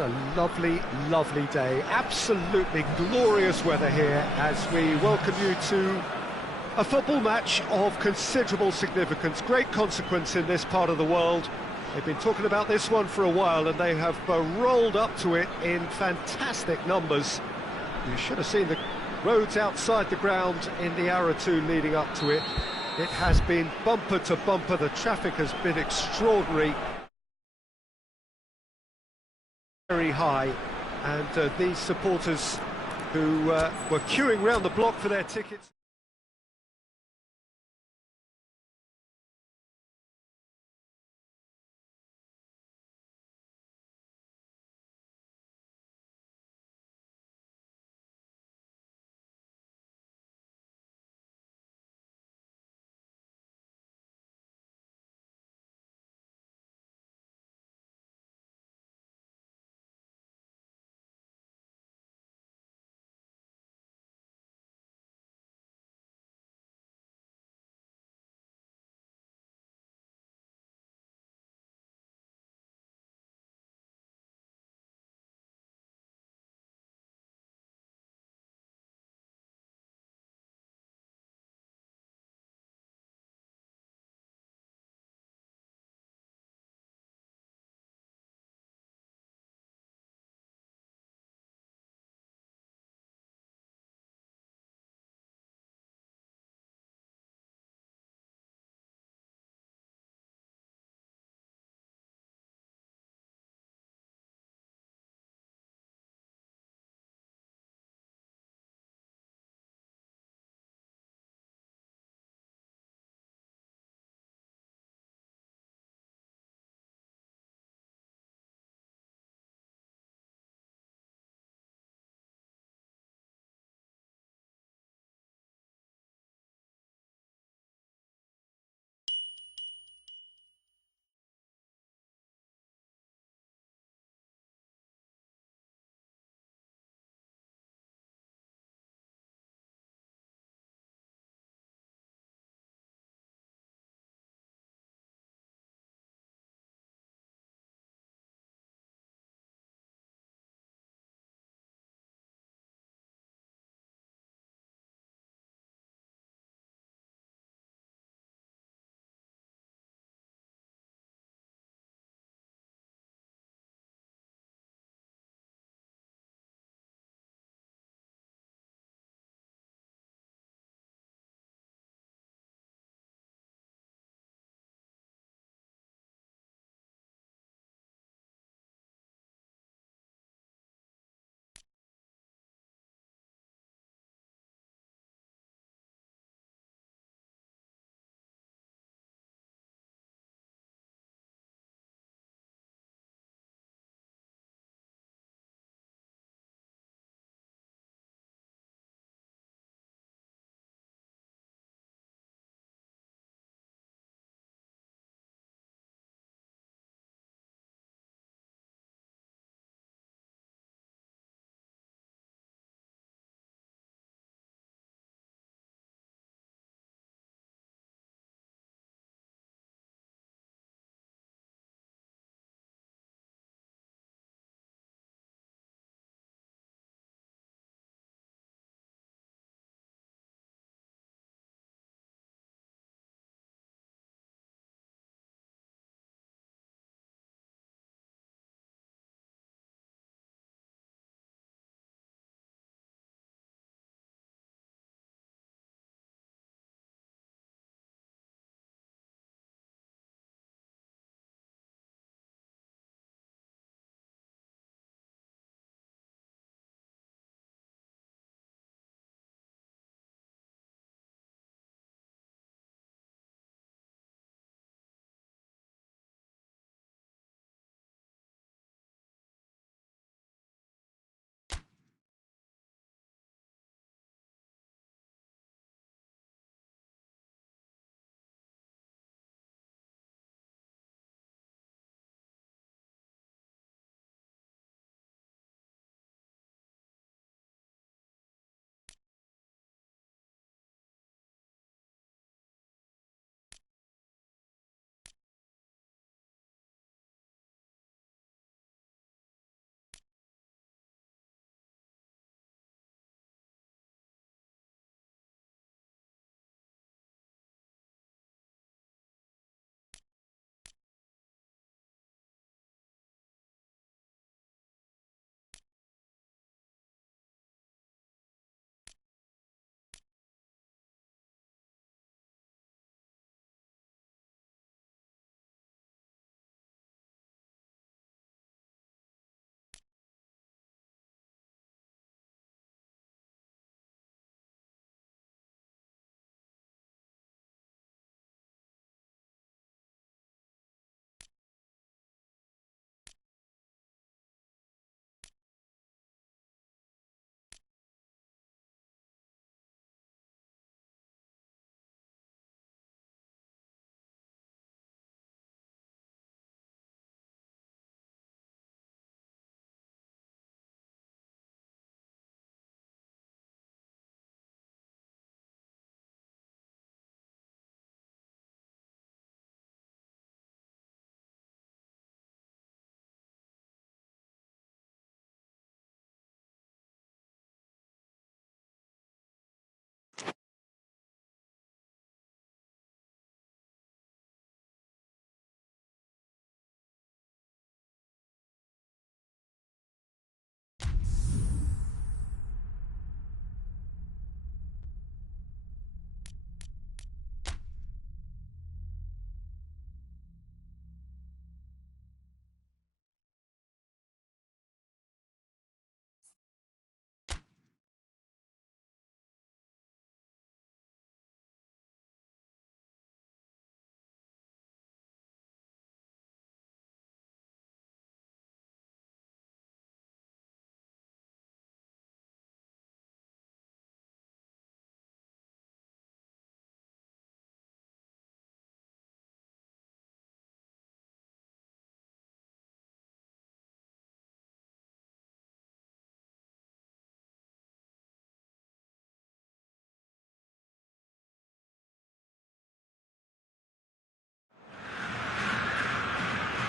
What a lovely, lovely day. Absolutely glorious weather here as we welcome you to a football match of considerable significance, great consequence in this part of the world. They've been talking about this one for a while and they have rolled up to it in fantastic numbers. You should have seen the roads outside the ground in the hour or two leading up to it. It has been bumper to bumper, the traffic has been extraordinary. Very high, and these supporters who were queuing round the block for their tickets.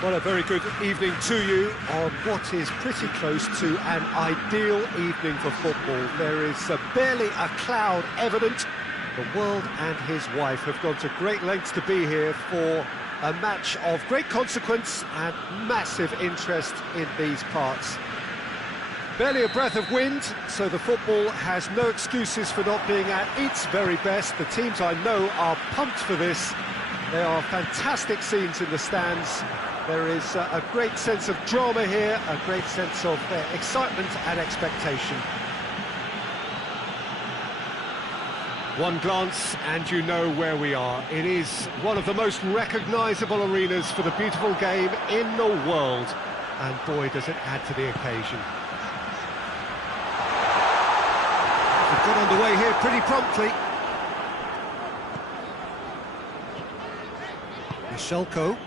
Well, a very good evening to you on what is pretty close to an ideal evening for football. There is barely a cloud evident. The world and his wife have gone to great lengths to be here for a match of great consequence and massive interest in these parts. Barely a breath of wind, so the football has no excuses for not being at its very best. The teams I know are pumped for this. There are fantastic scenes in the stands. There is a great sense of drama here, a great sense of excitement and expectation. One glance and you know where we are. It is one of the most recognisable arenas for the beautiful game in the world. And boy, does it add to the occasion. We've got underway here pretty promptly. Michelko.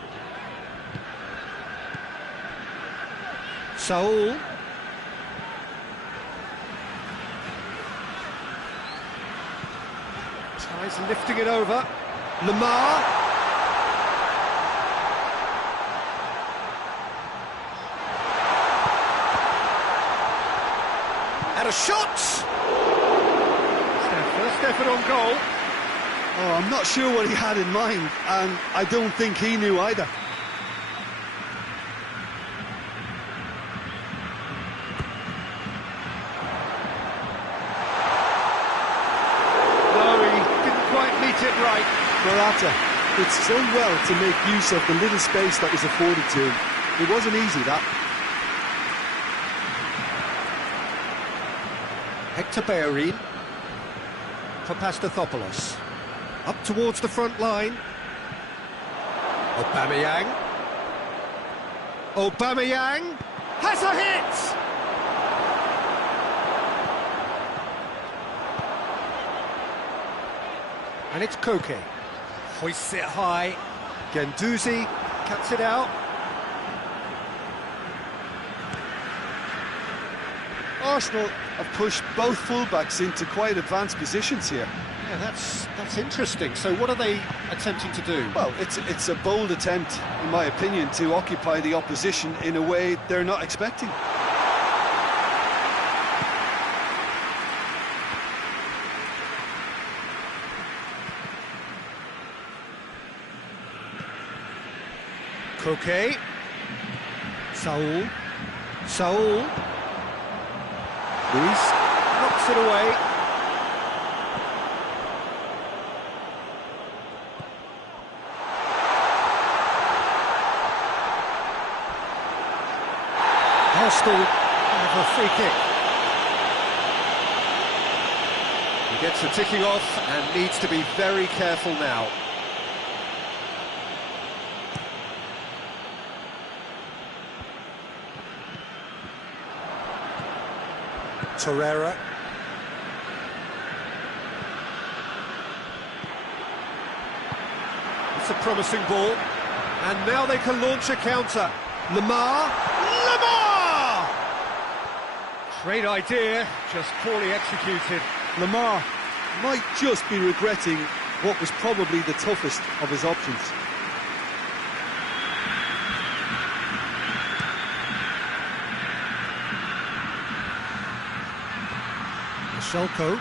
Saul. Tries lifting it over. Lemar. And a shot! Stefan on goal. Oh, I'm not sure what he had in mind, and I don't think he knew either. Right. Morata did so well to make use of the little space that was afforded to him. It wasn't easy, that. Hector Bellerin for Pastathopoulos. Up towards the front line. Aubameyang. Aubameyang has a hit! And it's Koke. Hoists it high. Guendouzi cuts it out. Arsenal have pushed both fullbacks into quite advanced positions here. Yeah, that's interesting. So what are they attempting to do? Well, it's a bold attempt, in my opinion, to occupy the opposition in a way they're not expecting. Koke. Saul. Saul. Luis knocks it away. Arsenal have a free kick. He gets the ticking off and needs to be very careful now. Torreira. It's a promising ball, and now they can launch a counter. Lemar. Lemar! Great idea, just poorly executed. Lemar might just be regretting what was probably the toughest of his options. Michelko.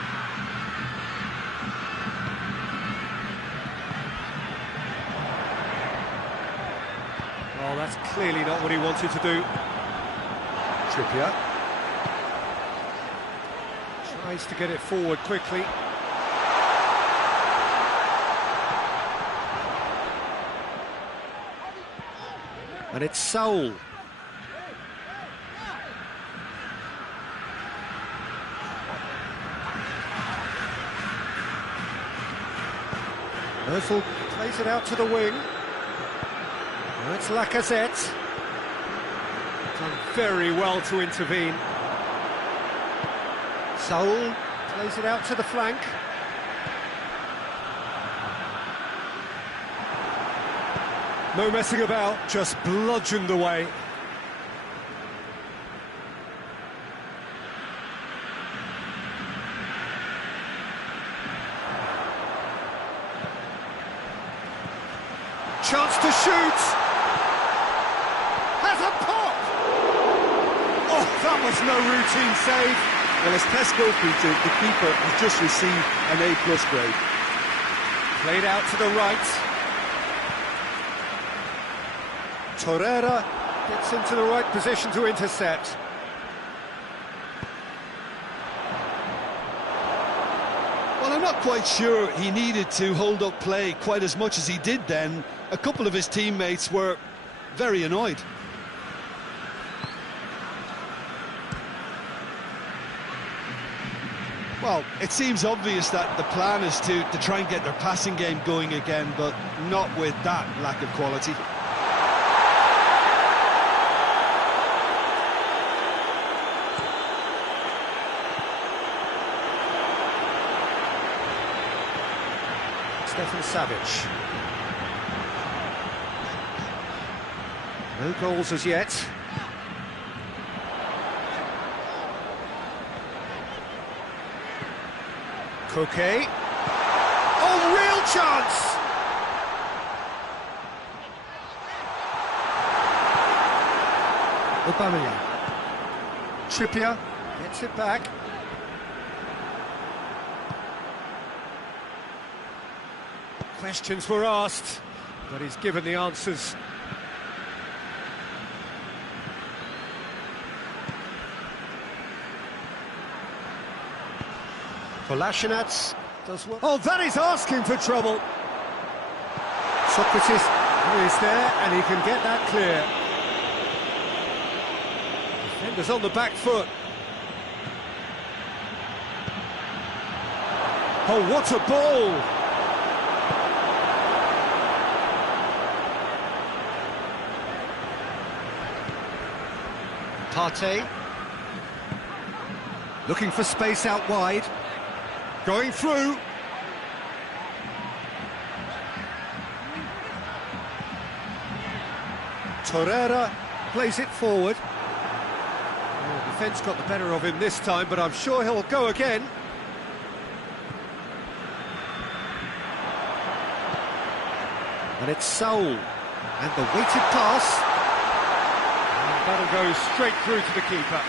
Oh, that's clearly not what he wanted to do. Trippier. Tries to get it forward quickly. And it's Saul. Özil plays it out to the wing. Now it's Lacazette. Done very well to intervene. Saul plays it out to the flank. No messing about, just bludgeoned away. Chance to shoot! was no routine save. Well, as Tesco Peter, the keeper has just received an A+ grade. Played out to the right. Torreira gets into the right position to intercept. Well, I'm not quite sure he needed to hold up play quite as much as he did then. A couple of his teammates were very annoyed. Well, it seems obvious that the plan is to try and get their passing game going again, but not with that lack of quality. Stefan Savic. No goals as yet. Koke. Oh, real chance! Aubameyang. Trippier gets it back. Questions were asked, but he's given the answers. Kolasinac does well. Oh, that is asking for trouble. Socrates is there, and he can get that clear. Defender's on the back foot. Oh, what a ball! Partey. Looking for space out wide. Going through. Torreira plays it forward. Oh, defence got the better of him this time, but I'm sure he'll go again. And it's Saul. And the weighted pass. And that'll go straight through to the keeper.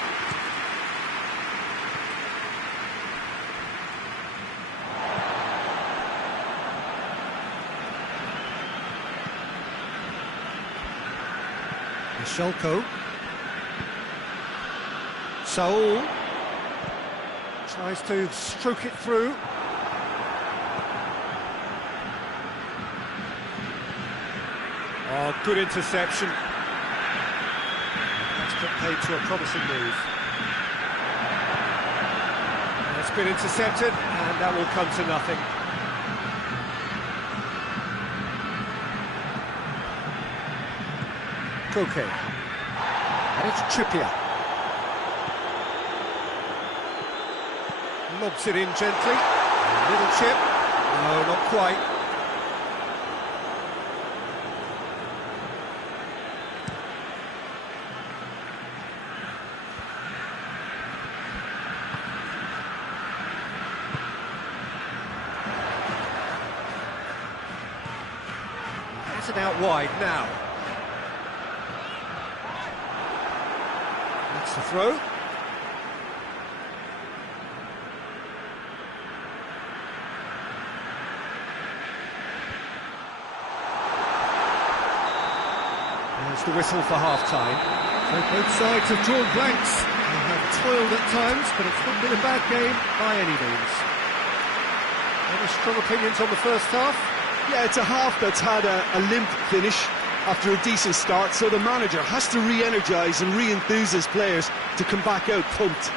Shelko. Saul tries to stroke it through. Oh, good interception. That's put paid to a promising move. That's been intercepted, and that will come to nothing. Koke. And it's Trippier. Lobs it in gently. A little chip. No, not quite. Has it out wide now. That's the throw. There's the whistle for half-time. So both sides have drawn blanks. They have toiled at times, but it's not been a bad game by any means. Any strong opinions on the first half? Yeah, it's a half that's had a limp finish after a decent start, so the manager has to re-energise and re-enthuse his players to come back out pumped.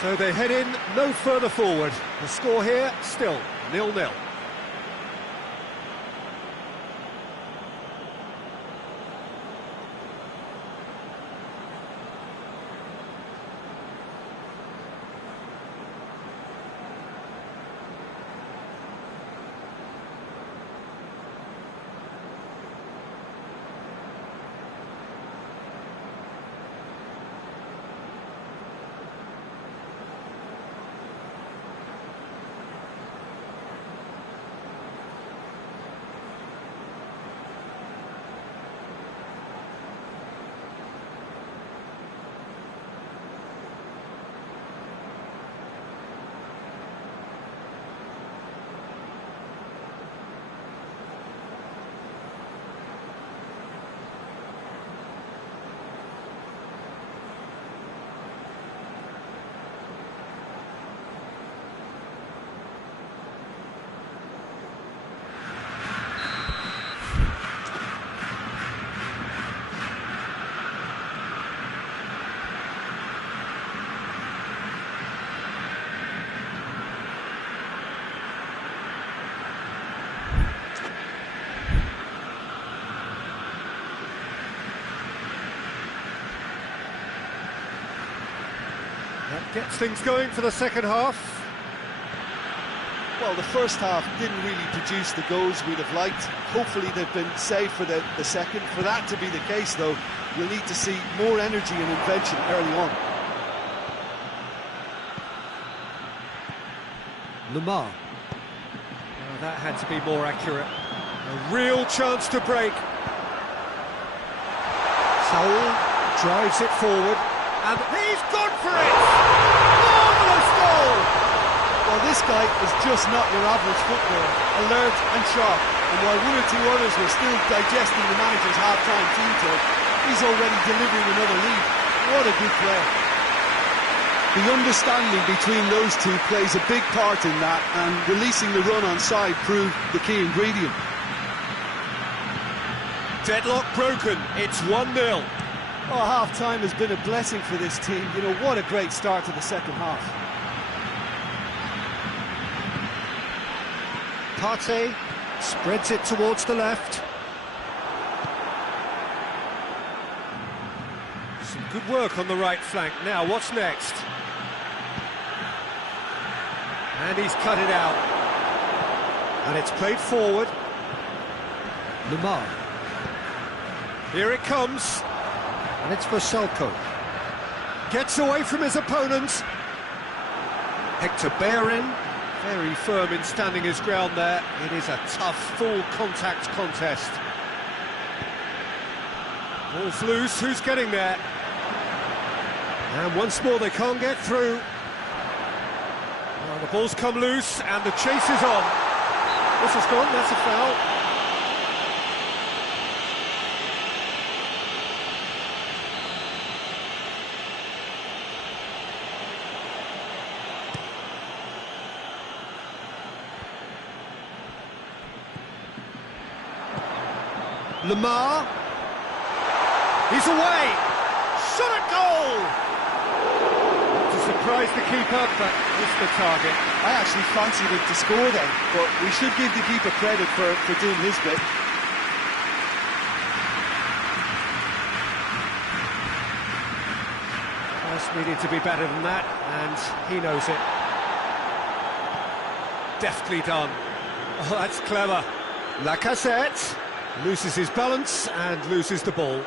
So they head in no further forward. The score here, still 0-0. Gets things going for the second half. Well, the first half didn't really produce the goals we'd have liked. Hopefully they've been saved for the second. For that to be the case, though, you'll need to see more energy and invention early on. Lamar. Oh, that had to be more accurate. A real chance to break. Saul drives it forward, and he's gone for it! Marvellous goal! Well, this guy is just not your average footballer, alert and sharp. And while one or two others were still digesting the manager's half-time team talk, he's already delivering another lead. What a good player. The understanding between those two plays a big part in that, and releasing the run on side proved the key ingredient. Deadlock broken, it's 1-0. Oh, half-time has been a blessing for this team. You know, what a great start to the second half. Partey spreads it towards the left. Some good work on the right flank. Now, what's next? And he's cut it out. And it's played forward. Lamar. Here it comes. And it's for Salko. Gets away from his opponent. Hector Bellerin. Very firm in standing his ground there. It is a tough, full-contact contest. Ball's loose, who's getting there? And once more they can't get through. Well, the ball's come loose and the chase is on. This has gone, that's a foul. Lamar, he's away, shot at goal! To surprise the keeper, but missed the target. I actually fancied it to score then, but we should give the keeper credit for doing his bit. Just needed to be better than that, and he knows it. Deftly done. Oh, that's clever. Lacazette loses his balance and loses the ball.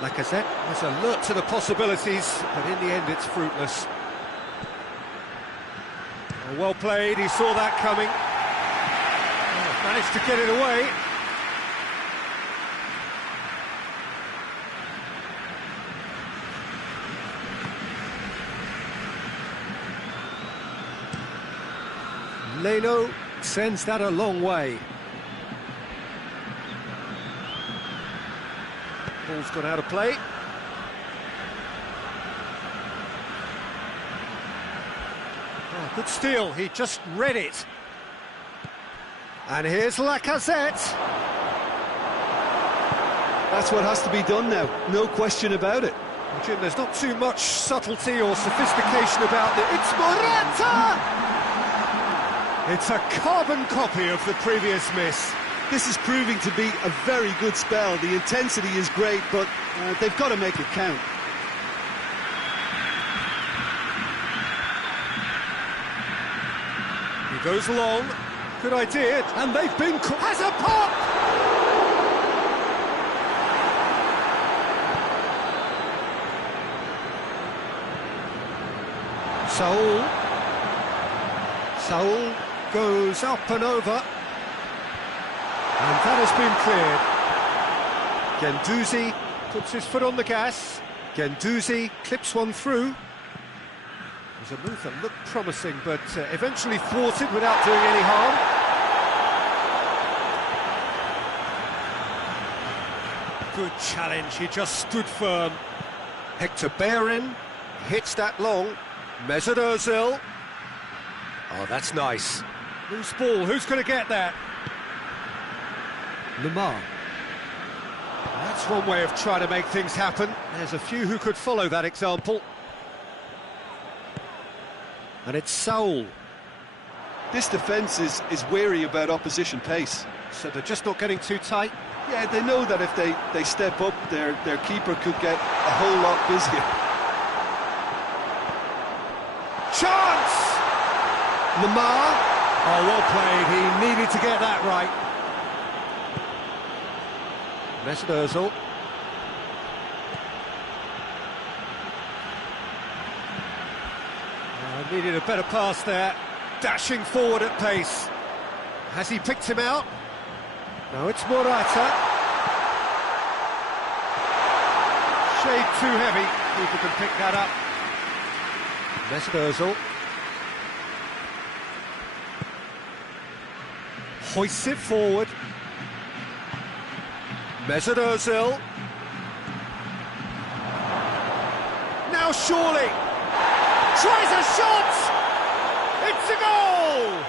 Lacazette is alert to the possibilities, but in the end it's fruitless. Oh, well played, he saw that coming. Oh, managed to get it away. Leno sends that a long way. Ball's gone out of play. Oh, good steal, he just read it. And here's Lacazette. That's what has to be done now, no question about it. Jim, there's not too much subtlety or sophistication about it. It's Morata! It's a carbon copy of the previous miss. This is proving to be a very good spell. The intensity is great, but they've got to make it count. He goes long. Good idea. And they've been... Has a pop! Saul goes up and over. And that has been cleared. Guendouzi puts his foot on the gas. Guendouzi clips one through. It was a move that looked promising, but eventually thwarted without doing any harm. Good challenge, he just stood firm. Hector Bellerin hits that long. Mesut Ozil. Oh, that's nice. Loose ball, who's going to get that? Lamar. That's one way of trying to make things happen. There's a few who could follow that example. And it's Saul. This defence is wary about opposition pace. So they're just not getting too tight? Yeah, they know that if they step up, their keeper could get a whole lot busier. Lamar. Oh, well played. He needed to get that right. Mesut Ozil. Needed a better pass there. Dashing forward at pace. Has he picked him out? No, it's Morata. Shade too heavy. People can pick that up. Mesut Ozil. Hoists it forward. Mesut Ozil. Now surely. Tries a shot! It's a goal!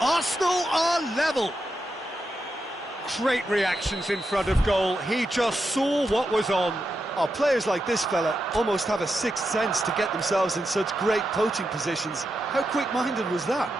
Arsenal are level. Great reactions in front of goal. He just saw what was on. Oh, players like this fella almost have a sixth sense to get themselves in such great poaching positions. How quick-minded was that?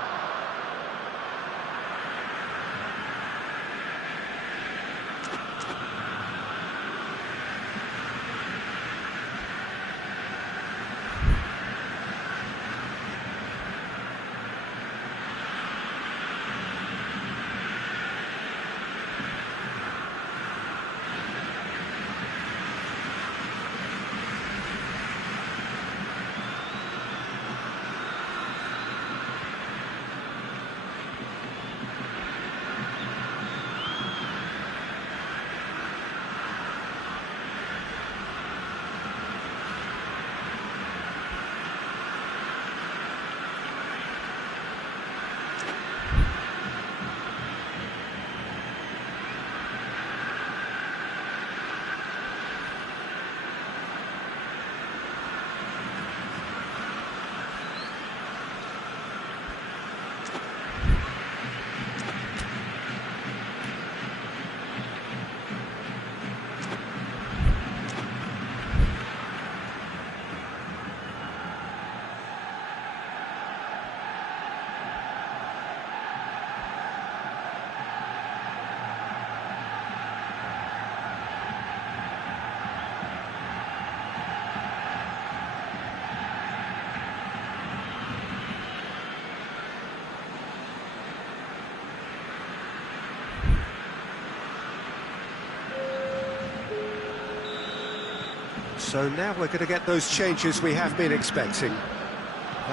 So now we're going to get those changes we have been expecting.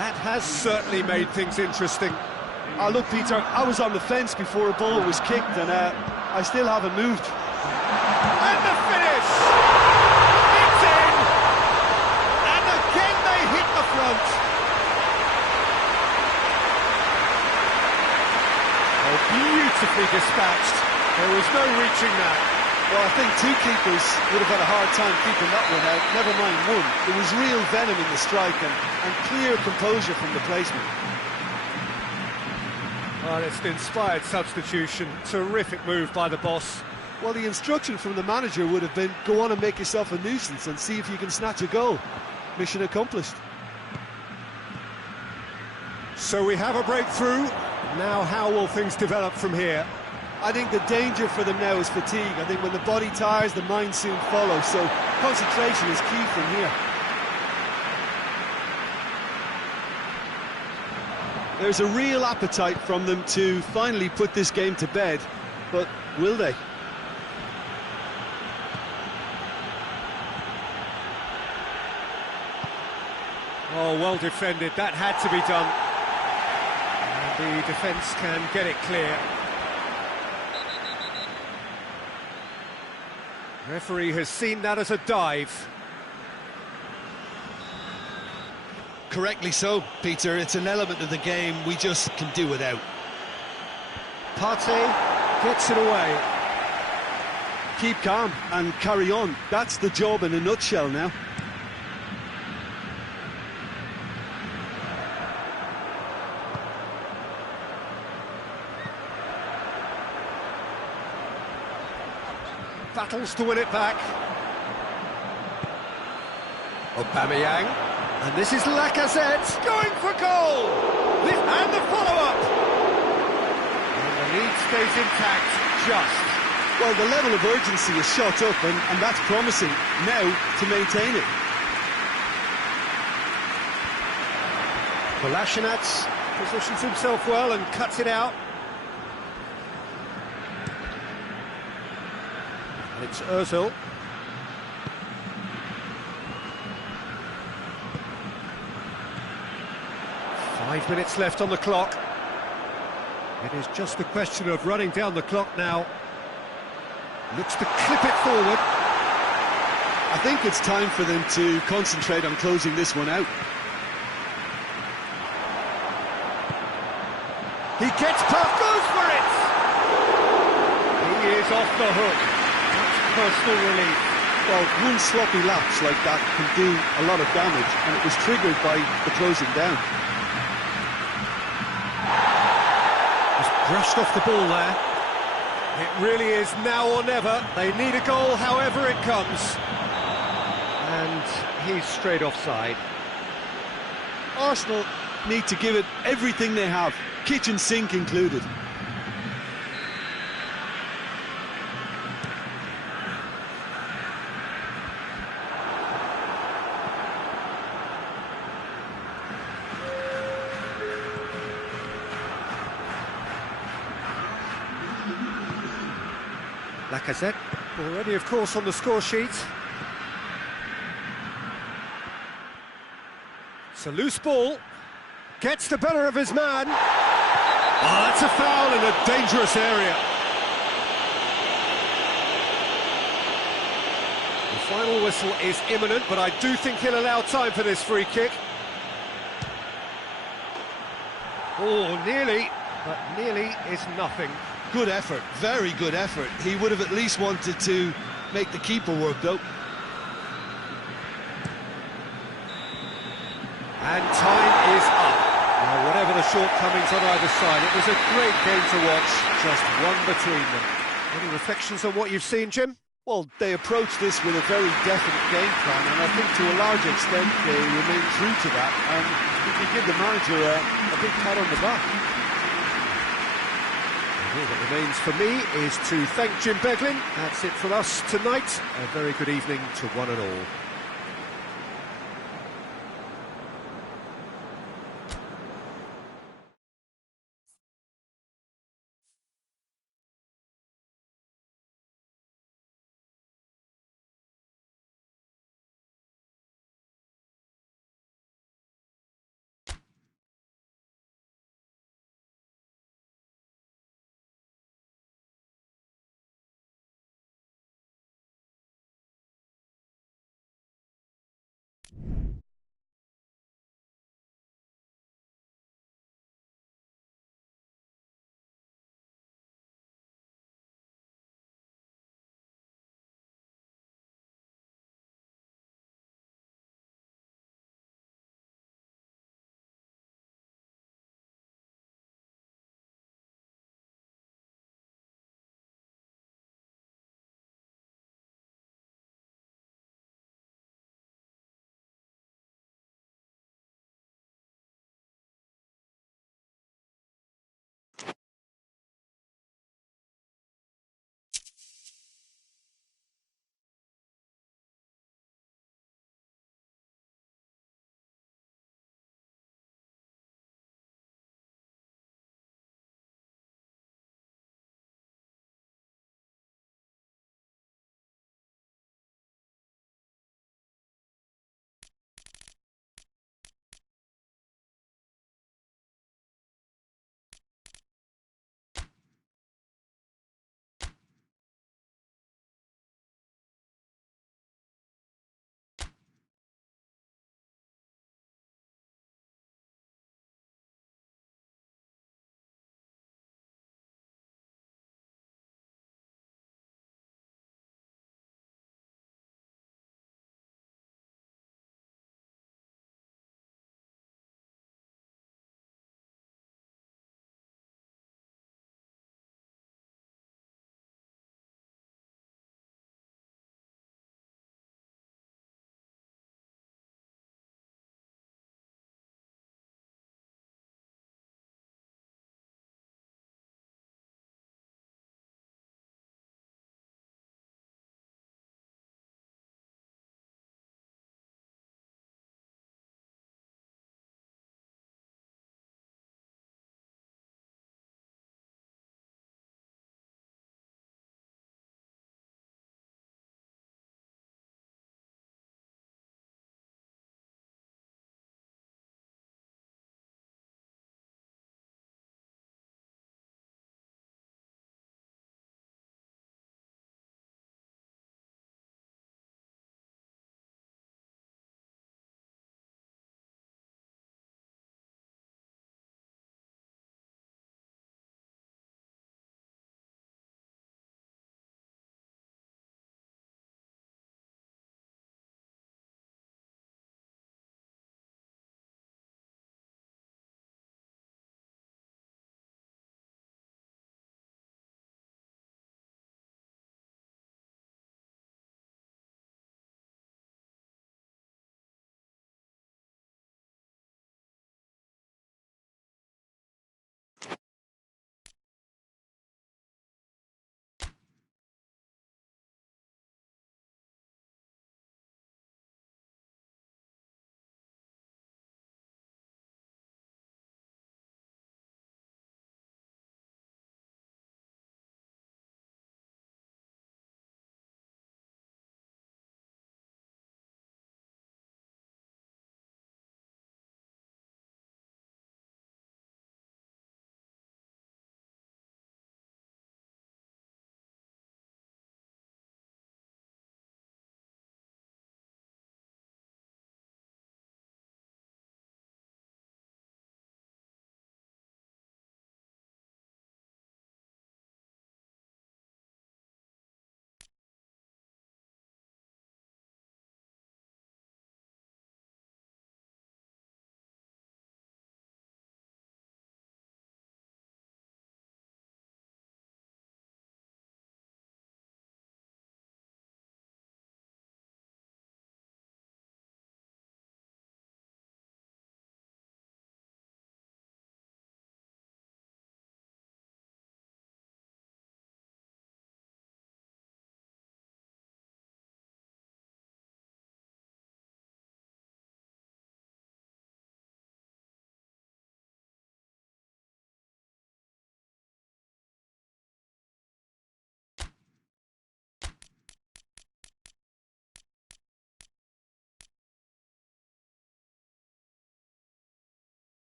That has certainly made things interesting. Oh, look, Peter, I was on the fence before a ball was kicked, and I still haven't moved. And the finish! It's in! And again they hit the front. Oh, beautifully dispatched. There was no reaching that. Well, I think two keepers would have had a hard time keeping that one out, never mind one. There was real venom in the strike and clear composure from the placement. Well, it's an inspired substitution. Terrific move by the boss. Well, the instruction from the manager would have been, go on and make yourself a nuisance and see if you can snatch a goal. Mission accomplished. So we have a breakthrough. Now how will things develop from here? I think the danger for them now is fatigue. I think when the body tires, the mind soon follows. So concentration is key from here. There's a real appetite from them to finally put this game to bed, but will they? Oh, well defended. That had to be done. And the defence can get it clear. Referee has seen that as a dive. Correctly so, Peter. It's an element of the game we just can do without. Partey gets it away. Keep calm and carry on. That's the job in a nutshell now. Battles to win it back. Aubameyang. And this is Lacazette going for goal! And the follow-up! And the lead stays intact, just. Well, the level of urgency is shot up, and that's promising now to maintain it. Kolasinac Positions himself well and cuts it out. And it's Ozil. Five minutes left on the clock. It is just a question of running down the clock now. Looks to clip it forward. I think it's time for them to concentrate on closing this one out. He gets past, goes for it! He is off the hook. That's personal relief. Well, one sloppy lapse like that can do a lot of damage, and it was triggered by the closing down. Just brushed off the ball there. It really is now or never. They need a goal however it comes. And he's straight offside. Arsenal need to give it everything they have, kitchen sink included. Lacazette, already of course on the score sheet. It's a loose ball, gets the better of his man. Oh, that's a foul in a dangerous area. The final whistle is imminent, but I do think he'll allow time for this free kick. Oh, nearly, but nearly is nothing. Good effort, very good effort. He would have at least wanted to make the keeper work, though. And time is up. Now, whatever the shortcomings on either side, it was a great game to watch, just one between them. Any reflections on what you've seen, Jim? Well, they approached this with a very definite game plan, and I think to a large extent they remained true to that, and we can give the manager a big pat on the back. All that remains for me is to thank Jim Beglin. That's it from us tonight. A very good evening to one and all.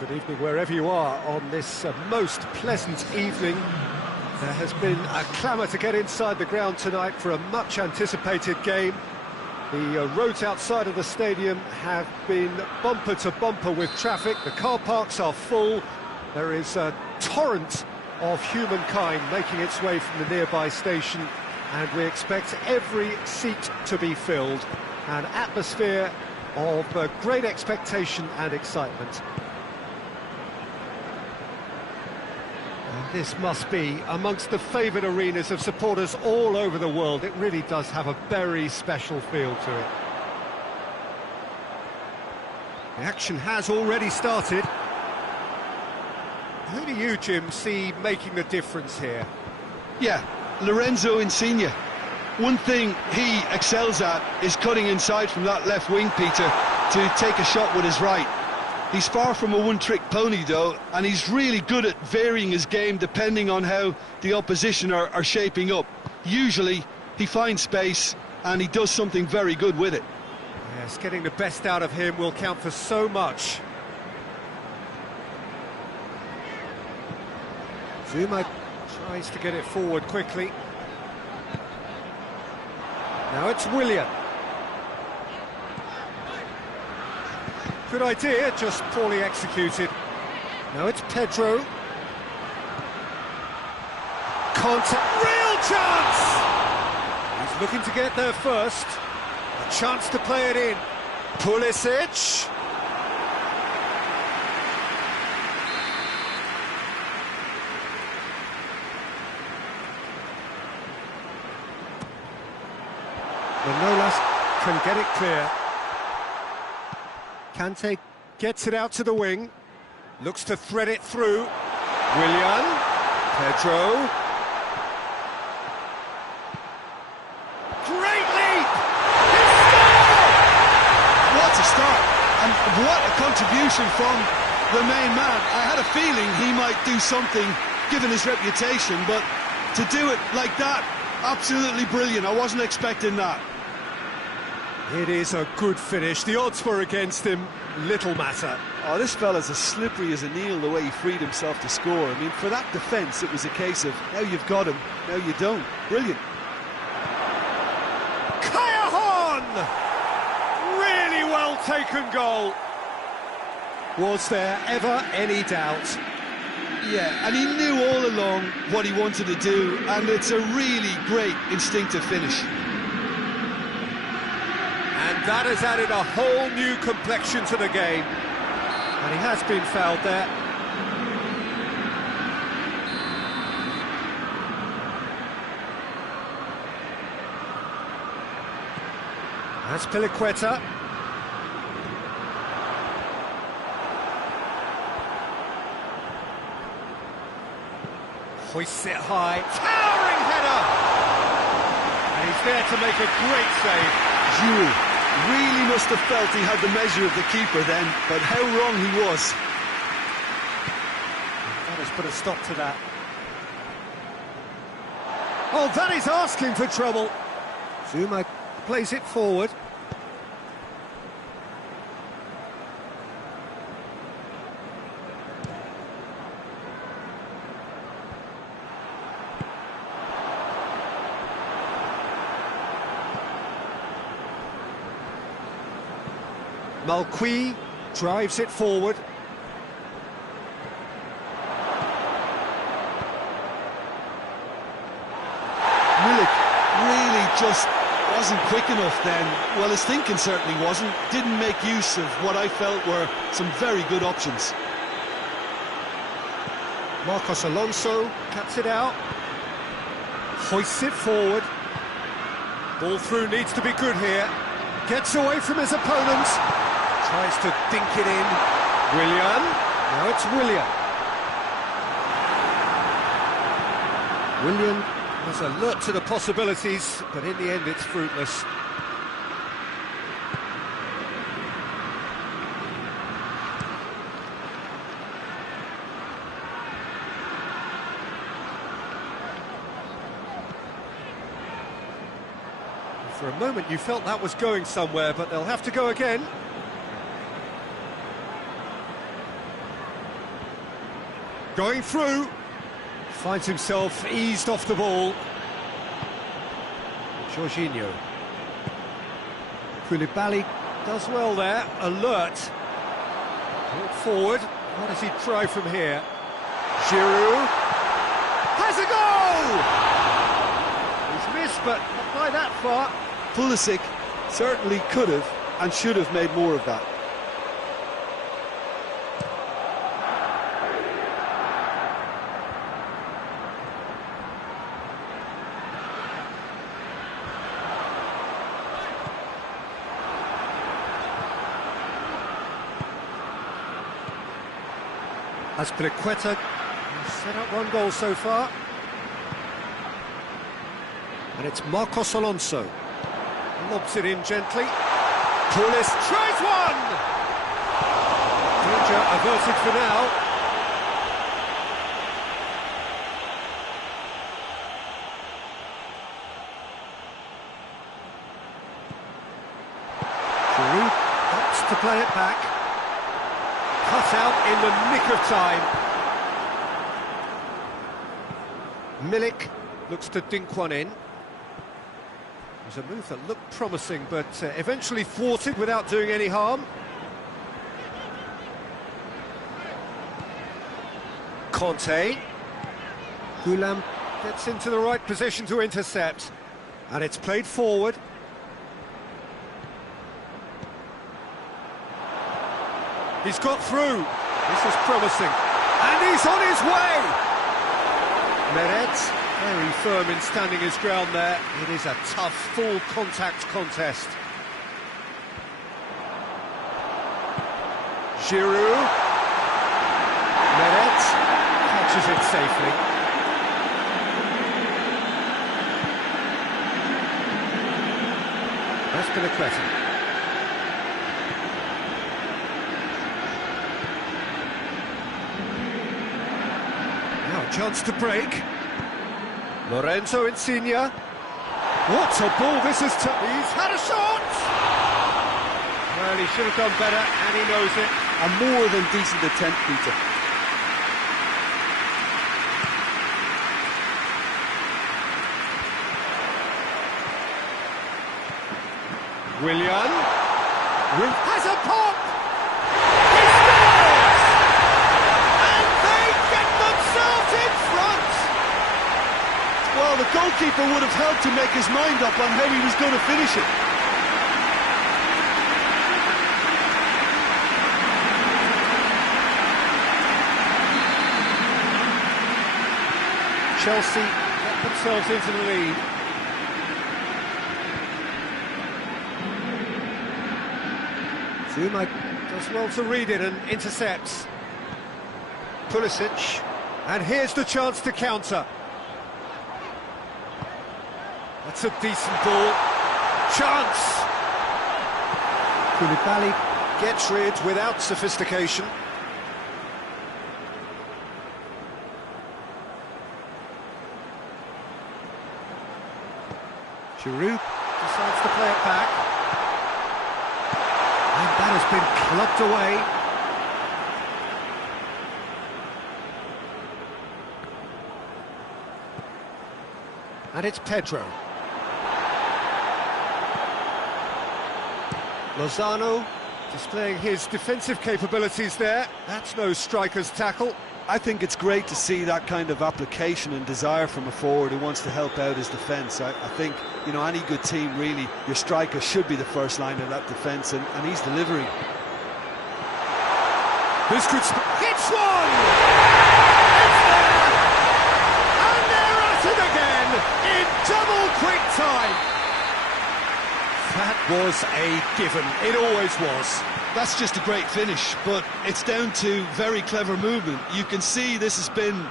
Good evening wherever you are on this most pleasant evening. There has been a clamour to get inside the ground tonight for a much-anticipated game. The roads outside of the stadium have been bumper to bumper with traffic. The car parks are full. There is a torrent of humankind making its way from the nearby station, and we expect every seat to be filled. An atmosphere of great expectation and excitement. This must be amongst the favoured arenas of supporters all over the world. It really does have a very special feel to it. The action has already started. Who do you, Jim, see making the difference here? Yeah, Lorenzo Insigne. One thing he excels at is cutting inside from that left wing, Peter, to take a shot with his right. He's far from a one-trick pony, though, and he's really good at varying his game depending on how the opposition are shaping up. Usually, he finds space, and he does something very good with it. Yes, getting the best out of him will count for so much. Zouma tries to get it forward quickly. Now it's Willian. Good idea, just poorly executed. Now it's Pedro. Contact, real chance! He's looking to get there first. A chance to play it in. Pulisic. Manolas can get it clear. Kante gets it out to the wing, looks to thread it through. Willian, Pedro. Great leap! What a start, and what a contribution from the main man. I had a feeling he might do something, given his reputation, but to do it like that, absolutely brilliant. I wasn't expecting that. It is a good finish. The odds were against him. Little matter. Oh, this fella's as slippery as an eel the way he freed himself to score. I mean, for that defence, it was a case of, now you've got him, now you don't. Brilliant. Callejon! Really well taken goal. Was there ever any doubt? Yeah, and he knew all along what he wanted to do, and it's a really great instinctive finish. And that has added a whole new complexion to the game. And he has been fouled there. That's Piliqueta. Hoists it high. Towering header! And he's there to make a great save. Giroud really must have felt he had the measure of the keeper then, but how wrong he was. That has put a stop to that. Oh, that is asking for trouble. Zouma plays it forward. Malqui drives it forward. Milik really just wasn't quick enough then. Well, his thinking certainly wasn't. Didn't make use of what I felt were some very good options. Marcos Alonso cuts it out. Hoists it forward. Ball through needs to be good here. Gets away from his opponents. Tries to dink it in. Willian. Now it's Willian. Willian was alert to the possibilities, but in the end it's fruitless. For a moment you felt that was going somewhere, but they'll have to go again. Going through. Finds himself eased off the ball. Jorginho. Koulibaly does well there, alert. Brought forward. What does he try from here? Giroud has a goal! He's missed, but not by that far. Pulisic certainly could have and should have made more of that. Azpilicueta set up one goal so far. And it's Marcos Alonso. Lobs it in gently. Pulis tries one! Danger averted for now. Giroud opts to play it back. Cut out in the nick of time. Milik looks to dink one in. It was a move that looked promising, but eventually thwarted without doing any harm. Conte. Goulam gets into the right position to intercept. And it's played forward. He's got through. This is promising. And he's on his way! Meret, very firm in standing his ground there. It is a tough, full-contact contest. Giroud. Meret catches it safely. Azpilicueta. Chance to break. Lorenzo Insigne. What a ball this is to... He's had a shot! Well, he should have done better, and he knows it. A more than decent attempt, Peter. Willian. Has a pop! Well, the goalkeeper would have helped to make his mind up on how he was going to finish it. Chelsea get themselves into the lead. Zuma does well to read it and intercepts. Pulisic, and here's the chance to counter. That's a decent ball. Chance! Koulibaly gets rid without sophistication. Giroud decides to play it back. And that has been clubbed away. And it's Pedro. Lozano displaying his defensive capabilities there. That's no striker's tackle. I think it's great to see that kind of application and desire from a forward who wants to help out his defence. I think, you know, any good team, really, your striker should be the first line of that defence, and he's delivering. This could... Hits one! It's there! And they're at it again in double quick time! That was a given. It always was. That's just a great finish, but it's down to very clever movement. You can see this has been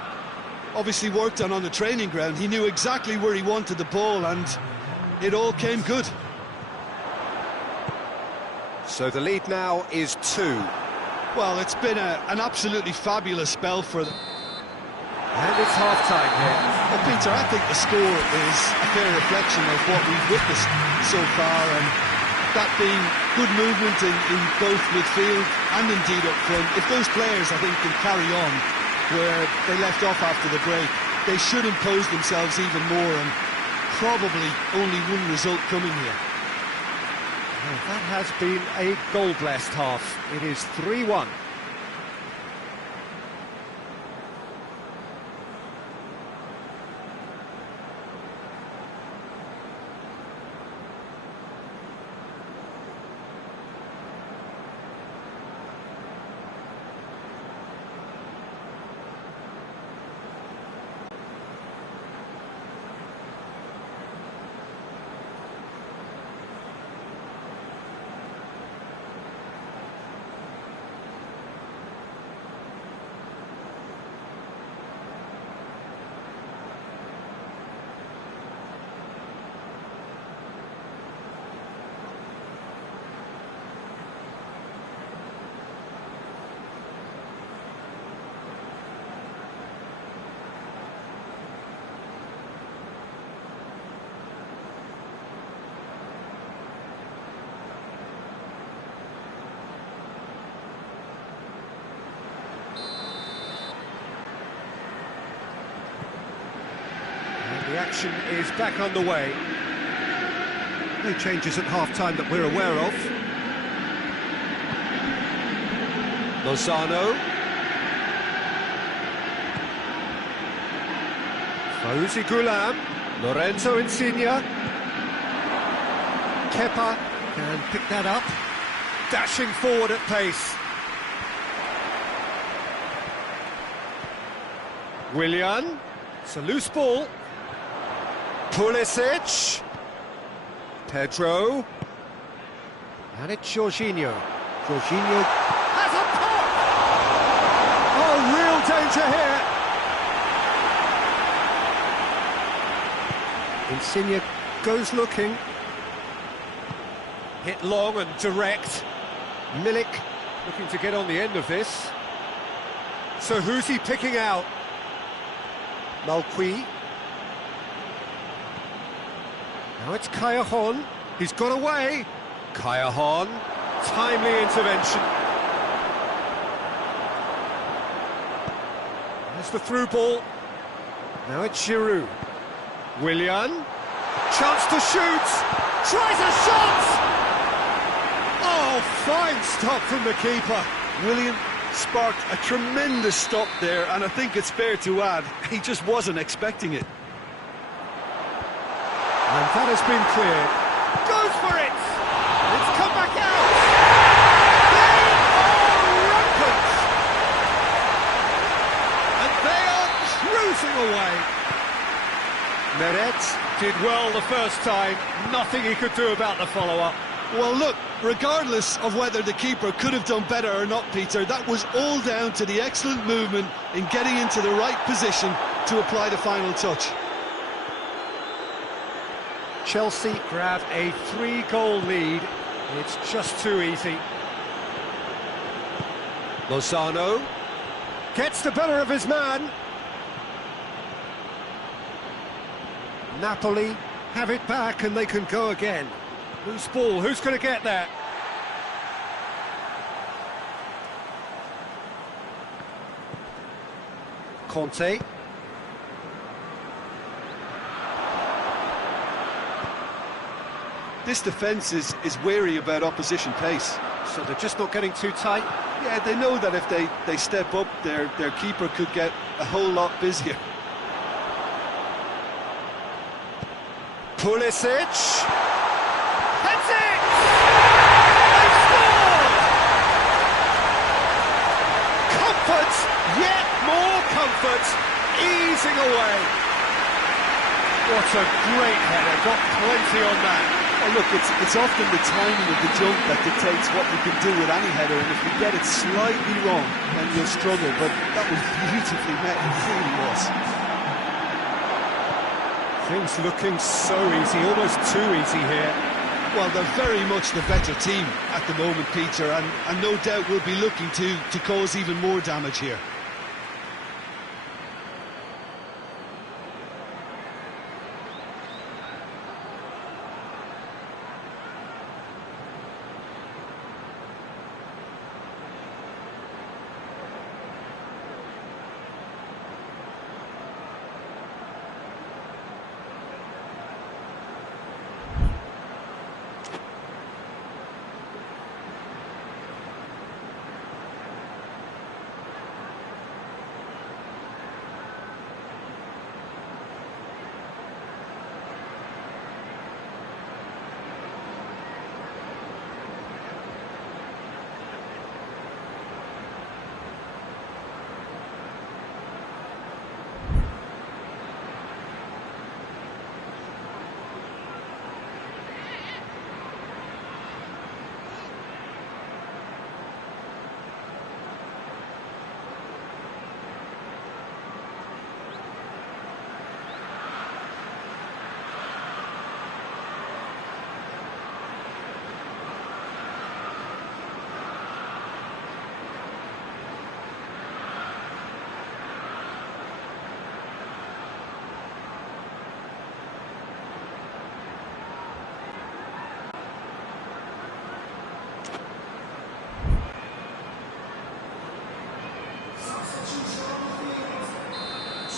obviously worked on the training ground. He knew exactly where he wanted the ball, and it all came good. So the lead now is 2. Well, it's been an absolutely fabulous spell for them. And it's half-time here. Well, Peter, I think the score is a fair reflection of what we've witnessed so far, and that being good movement in both midfield and indeed up front. If those players, I think, can carry on, where they left off after the break. They should impose themselves even more, and probably only one result coming here. Well, that has been a goal-blessed half. It is 3-1. The action is back underway. No changes at half-time that we're aware of. Lozano. Fauzi Ghulam. Lorenzo Insigne. Kepa can pick that up. Dashing forward at pace. Willian. It's a loose ball. Pulisic, Pedro, and it's Jorginho. Jorginho has a pop! Oh, real danger here. Insigne goes looking. Hit long and direct. Milik looking to get on the end of this. So who's he picking out? Malqui. Now it's Callejon, he's got away. Callejon, timely intervention. There's the through ball. Now it's Giroud. Willian, chance to shoot. Tries a shot! Oh, fine stop from the keeper. Willian sparked a tremendous stop there, and I think it's fair to add, he just wasn't expecting it. And that has been cleared. Goes for it! It's come back out! They are rampant! And they are cruising away. Meret did well the first time. Nothing he could do about the follow-up. Well, look, regardless of whether the keeper could have done better or not, Peter, that was all down to the excellent movement in getting into the right position to apply the final touch. Chelsea grab a 3-goal lead. It's just too easy. Lozano gets the better of his man. Napoli have it back and they can go again. Loose ball, who's going to get that? Conte. This defence is wary about opposition pace. So they're just not getting too tight? Yeah, they know that if they step up, their keeper could get a whole lot busier. Pulisic! Heads it! They've scored! Comfort, yet more comfort, easing away. What a great header, got plenty on that. Oh, look, it's often the timing of the jump that dictates what you can do with any header, and if you get it slightly wrong, then you'll struggle, but that was beautifully met, it really was. Things looking so easy, almost too easy here. Well, they're very much the better team at the moment, Peter, and no doubt will be looking to cause even more damage here.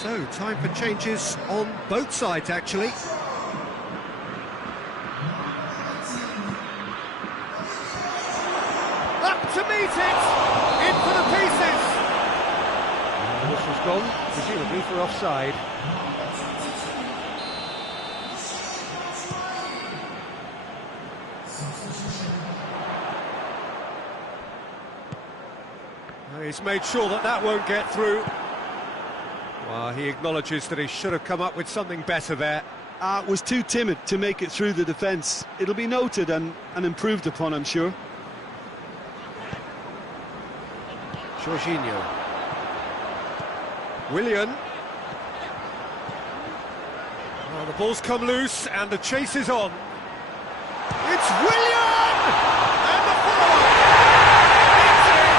So, time for changes on both sides, actually. Up to meet it! In for the pieces! And the whistle's gone, presumably for offside. He's made sure that that won't get through. Well, he acknowledges that he should have come up with something better there. Was too timid to make it through the defence. It'll be noted and improved upon, I'm sure. Jorginho. Willian. Well, the ball's come loose and the chase is on. It's Willian! And the follow-up! It's in!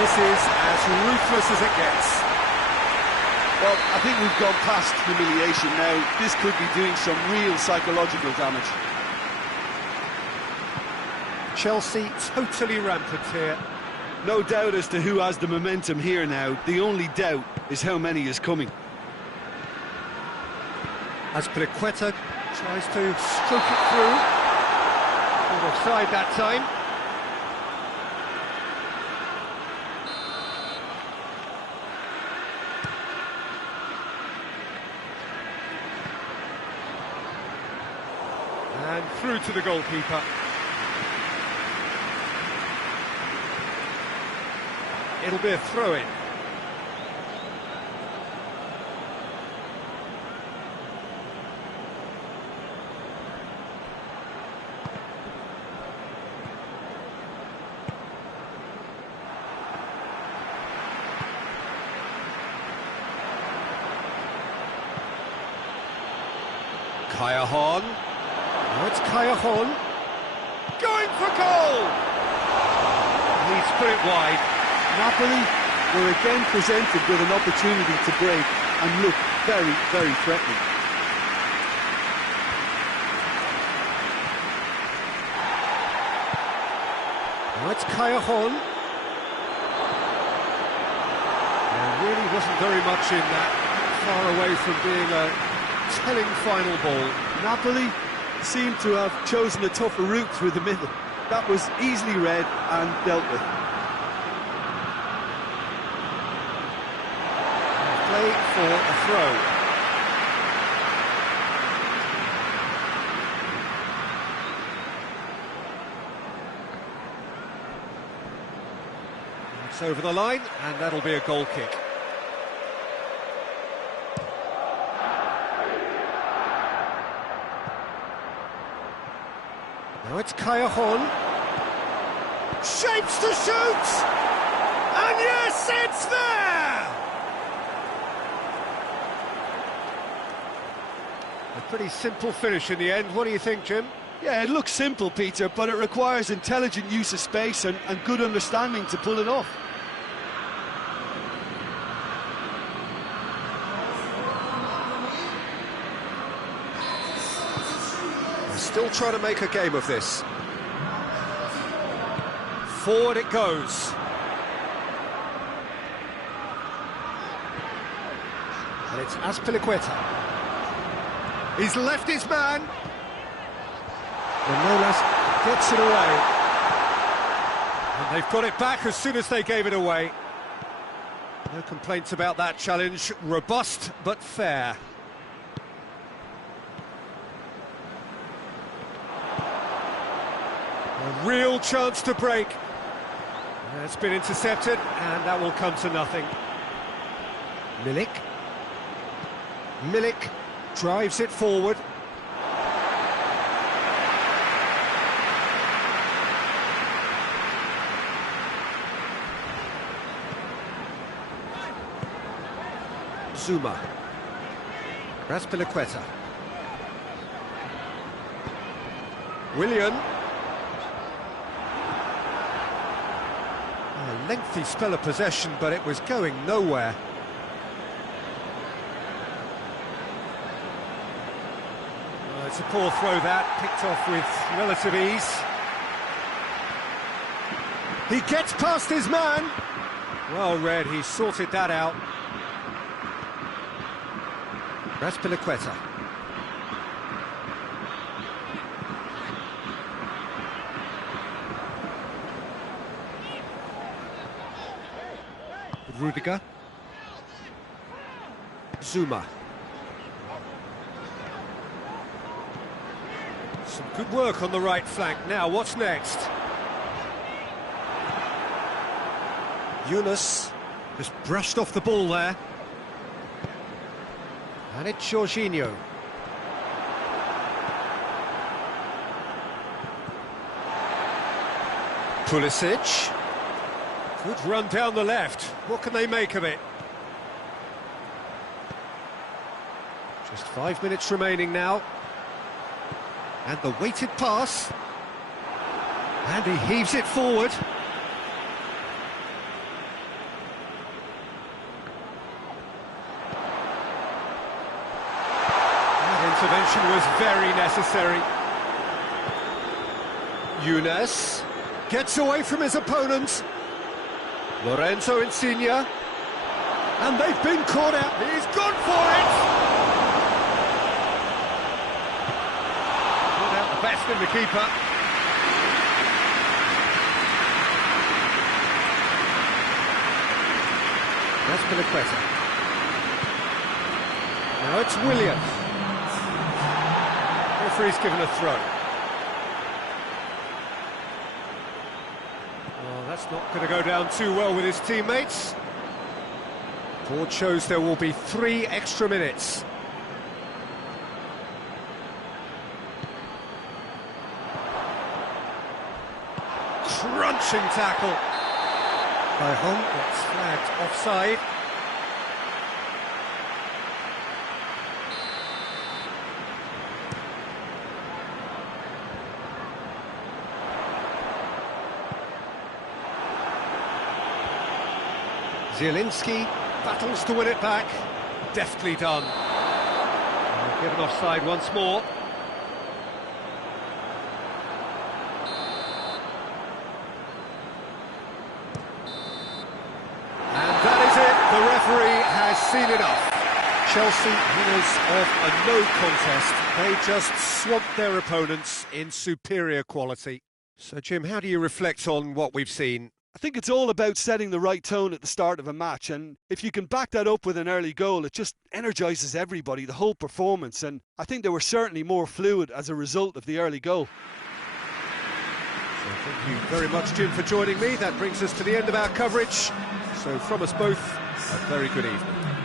This is as ruthless as it gets. Well, I think we've gone past humiliation now. This could be doing some real psychological damage. Chelsea totally rampant here. No doubt as to who has the momentum here now. The only doubt is how many is coming. Azpilicueta tries to stroke it through. Not offside that time. And through to the goalkeeper. It'll be a throw-in. Callejon. Now it's Callejon. Going for goal! He's put it wide. Napoli were again presented with an opportunity to break and look very, very threatening. Now it's Callejon. There really wasn't very much in that, far away from being a telling final ball. Napoli seemed to have chosen a tougher route through the middle. That was easily read and dealt with. Play for a throw. It's over the line, and that'll be a goal kick. Now it's Callejon. Shapes to shoot! And yes, it's there! A pretty simple finish in the end. What do you think, Jim? Yeah, it looks simple, Peter, but it requires intelligent use of space and good understanding to pull it off. Still trying to make a game of this. Forward it goes. And it's Azpilicueta. He's left his man. Manolas gets it away. And they've got it back as soon as they gave it away. No complaints about that challenge. Robust but fair. A real chance to break. It's been intercepted, and that will come to nothing. Milik. Milik drives it forward. Zouma. Azpilicueta. Willian. A lengthy spell of possession, but it was going nowhere. It's a poor throw that, picked off with relative ease. He gets past his man. Well read, he sorted that out. Azpilicueta. Rudiger. Zuma. Some good work on the right flank. Now, what's next? Yunus just brushed off the ball there. And it's Jorginho. Pulisic. Good run down the left. What can they make of it? Just 5 minutes remaining now. And the weighted pass. And he heaves it forward. That intervention was very necessary. Yunus gets away from his opponent. Lorenzo Insigne. And they've been caught out. He's gone for it! Put out the best in the keeper. Azpilicueta. Now it's Willian. Referee's given a throw. Well, that's not going to go down too well with his teammates. Board shows there will be 3 extra minutes. Crunching tackle. Cajon gets flagged offside. Zielinski battles to win it back. Deftly done. Given offside once more. And that is it. The referee has seen enough. Chelsea, winners of a no contest. They just swamped their opponents in superior quality. So, Jim, how do you reflect on what we've seen? I think it's all about setting the right tone at the start of a match, and if you can back that up with an early goal, it just energises everybody, the whole performance, and I think they were certainly more fluid as a result of the early goal. So thank you very much, Jim, for joining me. That brings us to the end of our coverage. So from us both, a very good evening.